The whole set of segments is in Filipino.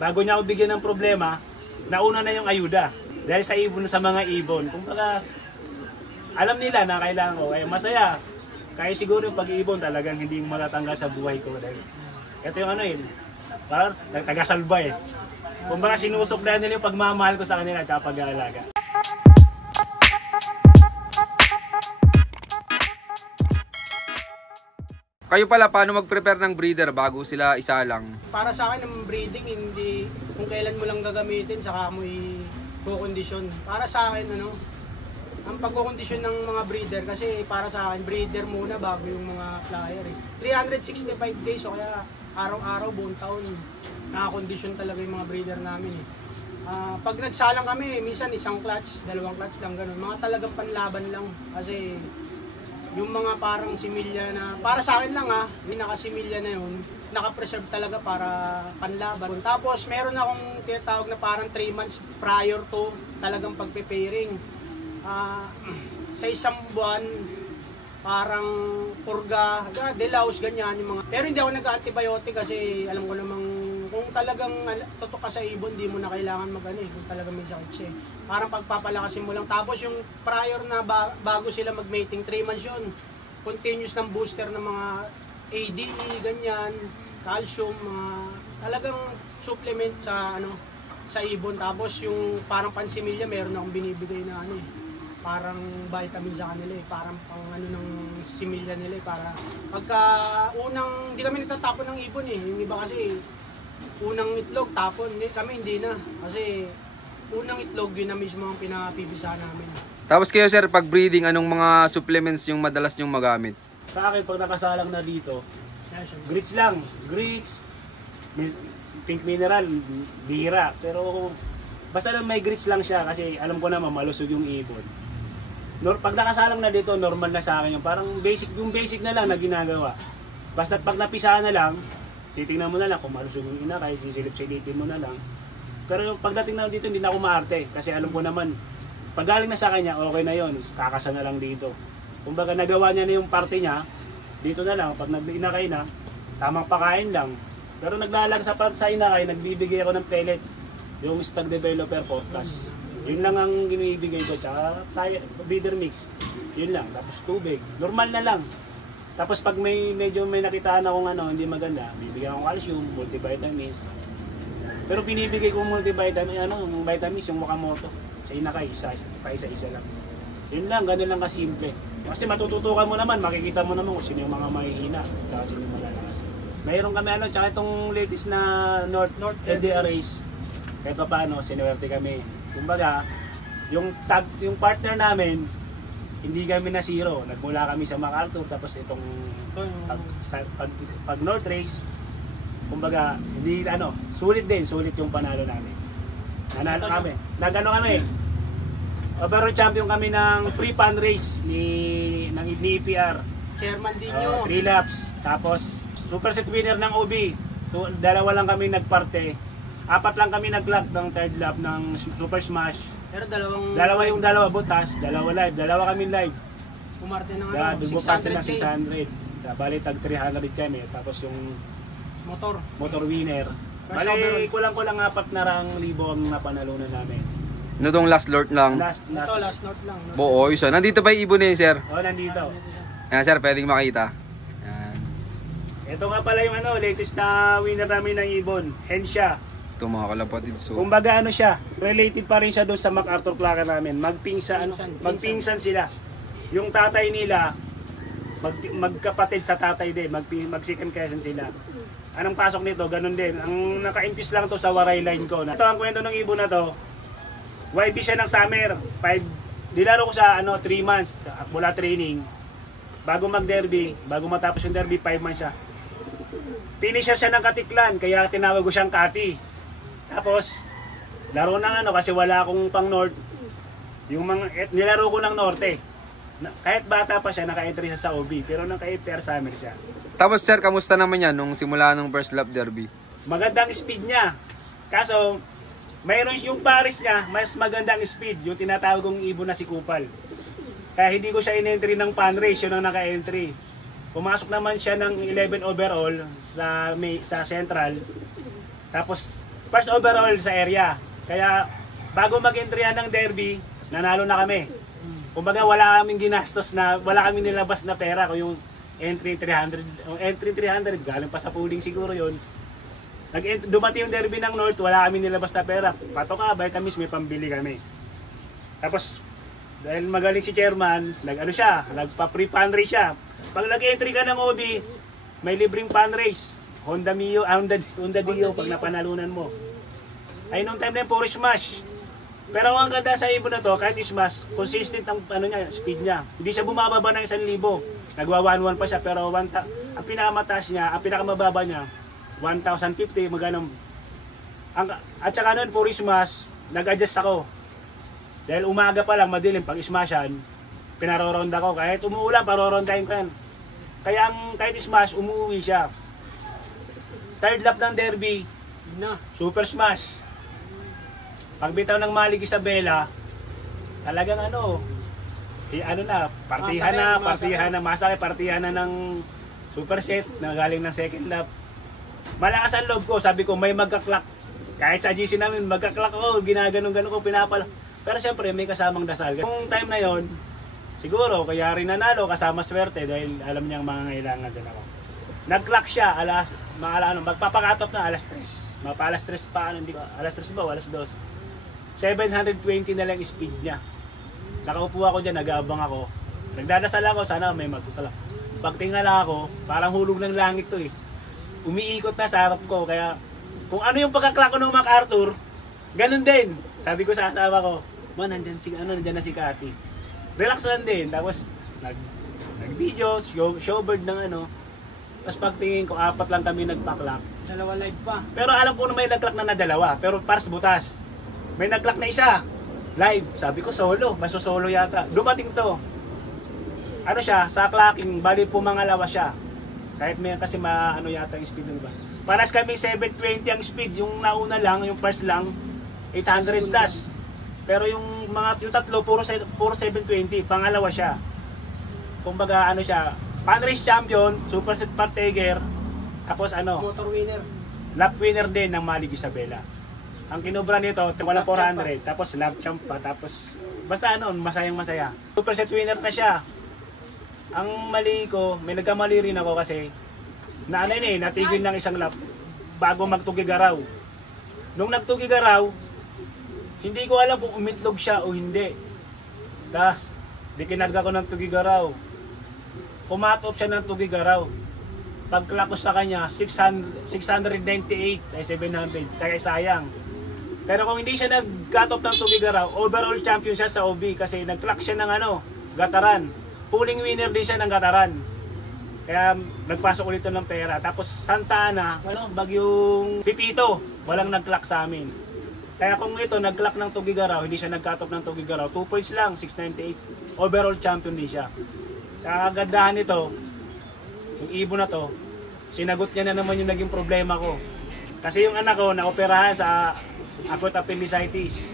bago niya ako bigyan ng problema, nauna na yung ayuda. Dahil sa ibon, sa mga ibon. Kung alam nila na kailangan ko, ay masaya. Kaya siguro yung pag-iibon talagang hindi matatanggal sa buhay ko. Dahil ito yung ano yun, parang taga-salba eh. Kung baka sinusok na nila yung pagmamahal ko sa kanila at pag-aalaga. Kayo pala, paano mag-prepare ng breeder bago sila isalang? Para sa akin, ang breeding, hindi kung kailan mo lang gagamitin, saka mo i-kondisyon. Para sa akin, ang pagkukondisyon ng mga breeder, kasi para sa akin, breeder muna bago yung mga flyer. 365 days, o kaya araw-araw, buong taon, nakakondisyon talaga yung mga breeder namin. Pag nagsalang kami, minsan isang clutch, dalawang clutch lang, ganun. Mga talagang panlaban lang, kasi yung mga parang similya na, para sa akin lang may nakasimilya na yun, nakapreserve talaga para panlaban. Tapos meron akong tinatawag na parang 3 months prior to talagang pagpe-pairing. Sa isang buwan, parang purga, delaus, ganyan yung mga. Pero hindi ako nag-antibiotic kasi alam ko namang kung talagang tutok ka sa ibon, di mo na kailangan kung talagang may sakit siya. Parang pagpapalakasin mo lang. Tapos yung prior na bago sila mag-mating, 3 months yun, continuous ng booster ng mga ADE, ganyan, calcium, talagang supplement sa sa ibon. Tapos yung parang pansimilya, meron akong binibigay na parang vitamin sa kanila parang pang ng similya nila para pagka unang, hindi kami nagtatapon ng ibon yung iba kasi unang itlog tapon, kami hindi na kasi unang itlog yun na mismo ang pinapibisa namin. Tapos kayo sir, pag breeding, anong mga supplements yung madalas nyong magamit? Sa akin, pag nakasalang na dito, grits lang, grits, pink mineral, bira, pero basta lang may grits lang siya kasi alam ko naman malusog yung ibon. Pag nakasalang na dito, normal na sa akin yung parang yung basic na lang na ginagawa. Basta pag napisahan na lang, titingnan mo na lang kung malusog yung ina, kaya sisilip-silipin mo na lang. Pero yung pagdating na dito, hindi na ako maarte kasi alam ko naman, pag galing na sa kanya, okay na yon, kakasa na lang dito. Kung baga nagawa niya na yung parte niya, dito na lang, pag nag-inakay na, tamang pakain lang. Pero naglalag sa inakay, nagbibigay ako ng pellet, yung stag developer potas. Yun lang ang binibigay ko, tsaka breeder mix. Yun lang, tapos tubig. Normal na lang. Tapos pag medyo may nakitaan akong hindi maganda, bibigyan akong calcium, multivitamins. Pero pinibigay ko vitamins, yung Wakamoto. Sa inakay, isa lang. Yun lang, ganun lang kasimple. Kasi matututukan mo naman, makikita mo naman kung sino yung mga mahihina, tsaka sino yung malalakas. Mayroon kami tsaka itong latest na North LDRAs. Kahit pa paano, sinuwerte kami. Kumbaga, yung partner namin, hindi kami na zero. Nagmula kami sa MacArthur, tapos itong pag North Race, kumbaga, hindi sulit yung panalo namin. Nanalo kami. Kami. Overall champion kami ng pre-pan race ng EPR. Chairman din yun. 3 laps. Tapos, super set winner ng OB. 2 lang kami nagparte. 4 lang kami nag-lock ng 3rd lap ng Super Smash. Pero dalawa butas, 2 live, 2 kami live. Umarte ng 600 ng 600. Bali tag 300 kami, tapos yung motor winner. Bali kulang 4,000 ang napanalunan namin. Tong last lot lang. Last lot lang. Buo, isa. Nandito pa yung ibon na yun, sir? Oo, nandito. Ayan, sir, pwedeng makita. Ayan. Ito nga pala yung latest na winner namin ng ibon, Hensha. Ito mga kalapatid. So, kumbaga siya, related pa rin siya doon sa MacArthur Clacker namin. Magpinsan sila. Yung tatay nila, magkapatid sa tatay din, mag-second cousin sila. Anong pasok nito? Ganun din. Ang naka-infuse lang to sa waray line ko. Ito ang kwento ng ibon na to. YB siya ng summer. Dilaro ko sa 3 months mula training. Bago mag-derby, bago matapos yung derby, 5 months siya. Finisher siya ng Katiklan, kaya tinawag ko siyang Kati. Tapos, laro ng kasi wala akong pang north. Yung nilaro ko ng norte. Kahit bata pa siya, naka-entry siya sa OB. Pero naka-APR summer siya. Tapos sir, kamusta naman yan nung simula ng first lap derby? Magandang speed niya. Kaso, mayroon yung pares niya, mas magandang speed. Yung tinatawag kong ibon na si Kupal. Kaya hindi ko siya in-entry ng pan race, yun ang naka-entry. Pumasok naman siya ng 11 overall sa Central. Tapos, first overall sa area. Kaya bago mag-entryhan ng derby, nanalo na kami. Kumbaga wala kaming ginastos na, wala kaming nilabas na pera. Kung yung entry 300, galing pa sa pooling siguro yon. Dumating yung derby ng North, wala kaming nilabas na pera. Patoka, by kamis may pambili kami. Tapos, dahil magaling si chairman, nagpa-free fundraise siya. Pag nag-entry ka ng OB, may libreng fundraise. Honda Dio pag napanalunan mo. Ay nung time na yung puro smash. Pero ang ganda sa ibon na to, kahit smash, consistent ang speed niya. Hindi siya bumababa ng 1,000. Nagwa 1-1 pa siya, pero ang pinakamataas niya, ang pinakamababa niya, 1,050, magano. At saka noon, puro smash, nag-adjust ako. Dahil umaga pa lang, madilim, pag smashan, pinaroronda ko. Kahit umuulan, parorondahin ko yan. Kaya kahit smash, umuwi siya. Third lap ng derby, super smash. Pagbitaw ng Malik Isabela, talagang partihan na ng super set na galing ng second lap. Malakas ang loob ko, sabi ko may magka-clock. Kahit sa GC namin, magka-clock ako, ginaganon-ganon ko, pinapala. Pero siyempre may kasamang dasal. Kung time na yon, siguro kaya rin nanalo, kasama swerte dahil alam niyang mga ngailangan din ako. Nag-clock siya, magpapakatop na alas 3. Mapalas 3 pa, alas 3 ba o alas 2? 720 na lang speed niya. Nakaupo ako dyan, nag-aabang ako. Nagdadasal ako, sana may magkukalak. Pagtingala ako, parang hulog ng langit to eh. Umiikot na sa harap ko, kaya kung ano yung pagkaklak ko ng MacArthur, ganun din. Sabi ko sa asawa ko, nandyan na si Cathy. Relax lang din. Tapos, nag-video, showbird ng Tapos pagtingin ko, 4 lang kami nagpa-clock. Dalawa live pa. Pero alam ko na may nag-clock na dalawa. Pero paras butas. May nag-clock na isa. Live. Sabi ko solo. Mas solo yata. Dumating to. Siya, sa clocking, bali pumangalawa siya. Kahit may kasi yata yung speed ng iba. Paras kami 720 ang speed. Yung nauna lang, yung first lang, 800 plus. Pero yung tatlo, puro 720. Pangalawa siya. Kumbaga siya, Funrace champion, super set partaker, tapos motor winner. Lap winner din ng Malik Isabela. Ang kinubra nito, wala 400, tapos lap champ pa, tapos basta masayang masaya. Super set winner na siya. Ang mali ko, may nagkamali rin ako kasi natigil ng isang lap bago magtugigaraw. Nung nagtugigaraw, hindi ko alam kung umitlog siya o hindi. Tapos, kinarga ko ng tugigaraw. Pumatop siya ng tugigaraw. Pagklakos sa kanya, 698 ay 700. Sayang. Pero kung hindi siya nag-cut off ng tugigaraw, overall champion siya sa OB kasi nag-clock siya ng gataran. Pooling winner din siya ng gataran. Kaya nagpasok ulit ng pera. Tapos Santa Ana, Bagyong Pipito, walang nag-clock sa amin. Kaya kung ito nag-clock ng tugigaraw, hindi siya nag-cut off ng tugigaraw, 2 points lang, 698. Overall champion din siya. Sa kagandahan nito, yung ibon na to, sinagot niya na naman yung naging problema ko. Kasi yung anak ko, naoperahan sa acute appendicitis.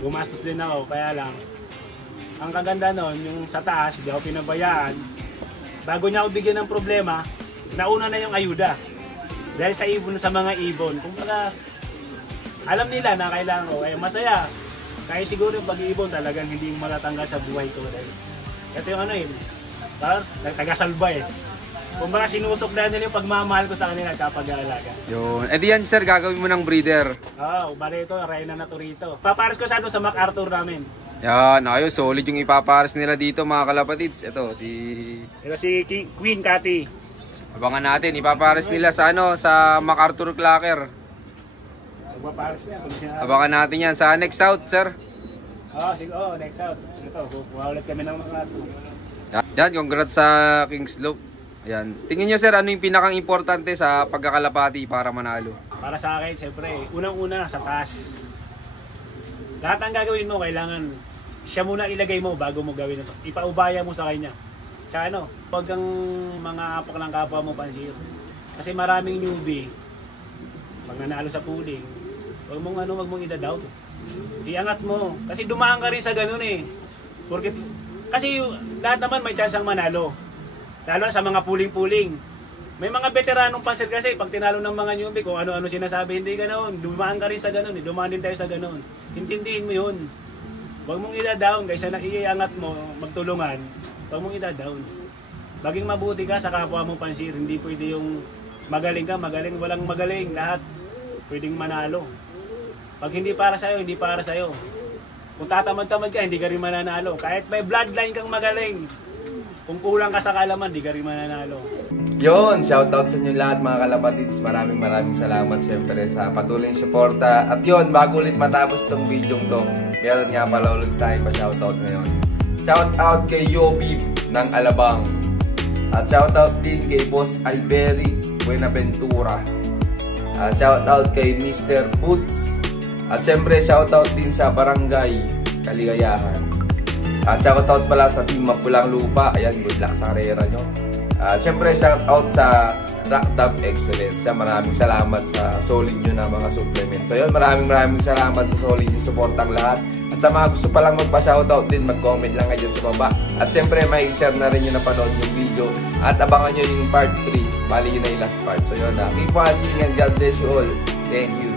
Gumastos din ako, kaya lang. Ang kaganda nun, yung sa taas, di ako pinabayaan. Bago niya ako bigyan ng problema, nauna na yung ayuda. Dahil sa ibon, sa mga ibon. Kung alam nila na kailangan ko, ay masaya. Kaya siguro yung pag-iibon talagang hindi matatanggal sa buhay ko. Dahil ito yung parang taga-salba eh. Kung baka sinusok na nila yung pagmamahal ko sa kanila at pag-aalaga. Yun. Eh di yan sir, gagawin mo ng breeder. Bali ito, Reyna na to rito. Papares ko sa MacArthur namin. Yan, ayos. Solid yung ipapares nila dito mga kalapatids. Ito si Queen Cathy. Abangan natin, ipapares nila sa sa MacArthur Clacker. Abangan natin yan sa next out, sir. Next out. Ito, kuha ulit kami ng MacArthur. Yan, congrats sa Kings Loop. Ayan. Tingin nyo sir, ano yung pinakang importante sa pagkakalapati para manalo? Para sa akin, siyempre, unang-una sa taas. Lahat ng gagawin mo, kailangan siya muna ilagay mo bago mo gawin ito. Ipaubaya mo sa kanya. Tsaka huwag kang mga apak ng kapwa mo pansir. Kasi maraming newbie, pag nanalo sa pooling, huwag mong idadoubt. Iangat mo. Kasi dumaan ka rin sa ganun eh. Kasi lahat naman may chance ang manalo. Lalo sa mga pooling-pooling. May mga veteranong panser kasi pag tinalo ng mga newbie kung ano-ano sinasabi, hindi ganoon. Dumaan ka rin sa ganoon, dumaan din tayo sa ganoon. Intindihin mo 'yun. Huwag mong ida-down kaysa naiiangat mo, magtulungan. Huwag mong ida-down. Maging mabuti ka sa kapwa mo pansir, hindi pwede yung magaling ka, magaling, walang magaling, lahat pwedeng manalo. Pag hindi para sa'yo, hindi para sa'yo. Kung tatamad-tamad ka, hindi ka rin mananalo. Kahit may bloodline kang magaling, kung kulang ka sa kaalaman, hindi ka rin mananalo. Yun, shoutout sa inyo lahat mga kalapatids. Maraming salamat syempre sa patuloy ng suporta. At yun, bago ulit matapos tong video to, meron nga pala ulit tayo pa shoutout ngayon. Shoutout kay Yobi ng Alabang. At shoutout din kay Boss Alberi Buenaventura. Shoutout kay Mr. Boots. At syempre shoutout din sa Barangay Kaligayahan. At shoutout pala sa Team Mapulang Lupa. Ayan, good luck sa karera nyo. Syempre shoutout sa Rockdub Excellence. Maraming salamat sa solid nyo na mga supplements. So yun, maraming salamat sa solid yung supportang lahat. At sa mga gusto palang magpa-shoutout din, mag-comment lang kayo dyan sa baba. At syempre may share na rin yung napanood yung video. At abangan nyo yung part 3. Bali yun na yung last part. So yun, keep watching and God bless you all. Thank you.